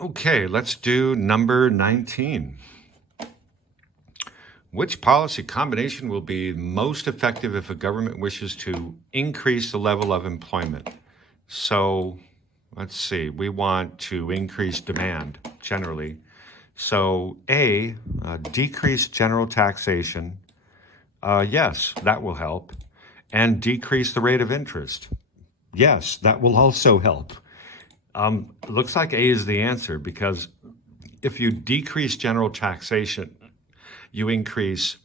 Okay, let's do number 19. Which policy combination will be most effective if a government wishes to increase the level of employment? So let's see, we want to increase demand generally. So A, decrease general taxation. Yes, that will help. And decrease the rate of interest. Yes, that will also help. Looks like A is the answer, because if you decrease general taxation, you increase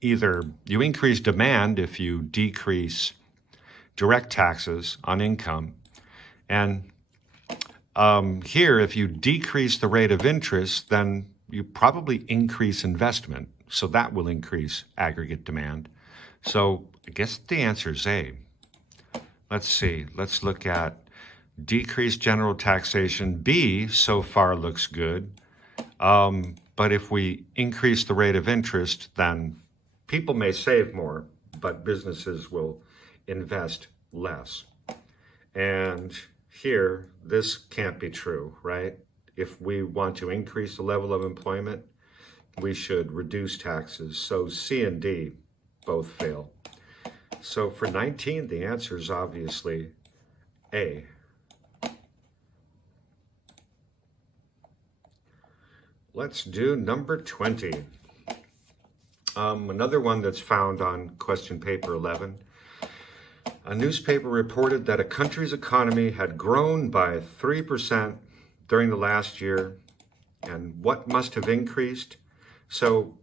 demand if you decrease direct taxes on income. And here, if you decrease the rate of interest, then you probably increase investment. So that will increase aggregate demand. So I guess the answer is A. Let's see. Let's look at decrease general taxation. B so far looks good. But if we increase the rate of interest, then people may save more, but businesses will invest less. And here, this can't be true, right? If we want to increase the level of employment, we should reduce taxes. So C and D both fail. So for 19, the answer is obviously A. Let's do number 20. Another one that's found on question paper 11. A newspaper reported that a country's economy had grown by 3% during the last year, and what must have increased? So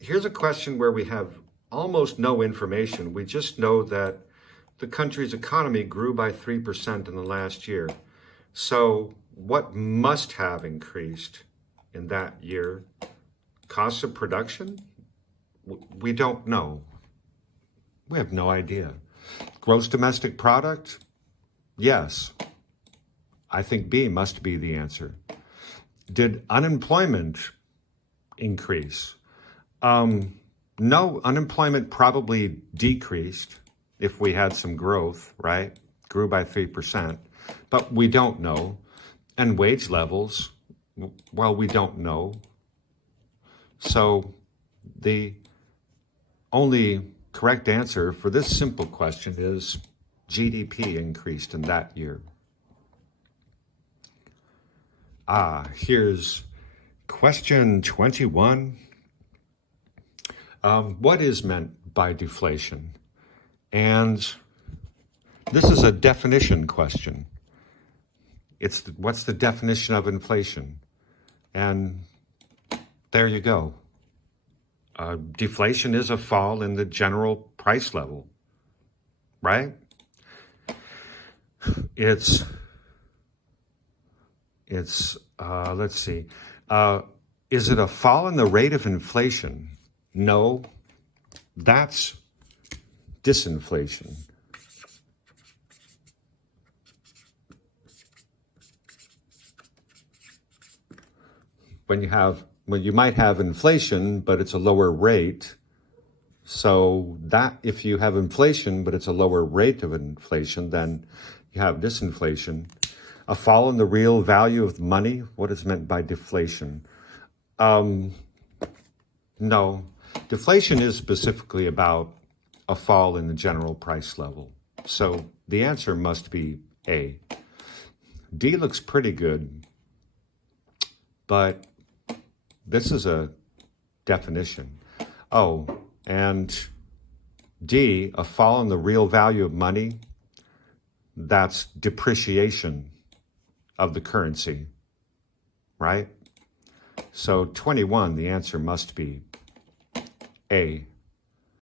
here's a question where we have almost no information. We just know that the country's economy grew by 3% in the last year. So what must have increased in that year? Cost of production? We don't know. We have no idea. Gross domestic product? Yes. I think B must be the answer. Did unemployment increase? No, unemployment probably decreased if we had some growth, right? Grew by 3%, but we don't know. And wage levels, well, we don't know. So the only correct answer for this simple question is GDP increased in that year. Here's question 21. What is meant by deflation? And this is a definition question. What's the definition of inflation? And there you go. Deflation is a fall in the general price level, right? Let's see. Is it a fall in the rate of inflation? No, that's disinflation. When you might have inflation, but it's a lower rate. So that if you have inflation, but it's a lower rate of inflation, then you have disinflation. A fall in the real value of money. What is meant by deflation? No. Deflation is specifically about a fall in the general price level. So the answer must be A. D looks pretty good, but this is a definition. Oh, and D, a fall in the real value of money, that's depreciation of the currency, right? So 21, the answer must be A.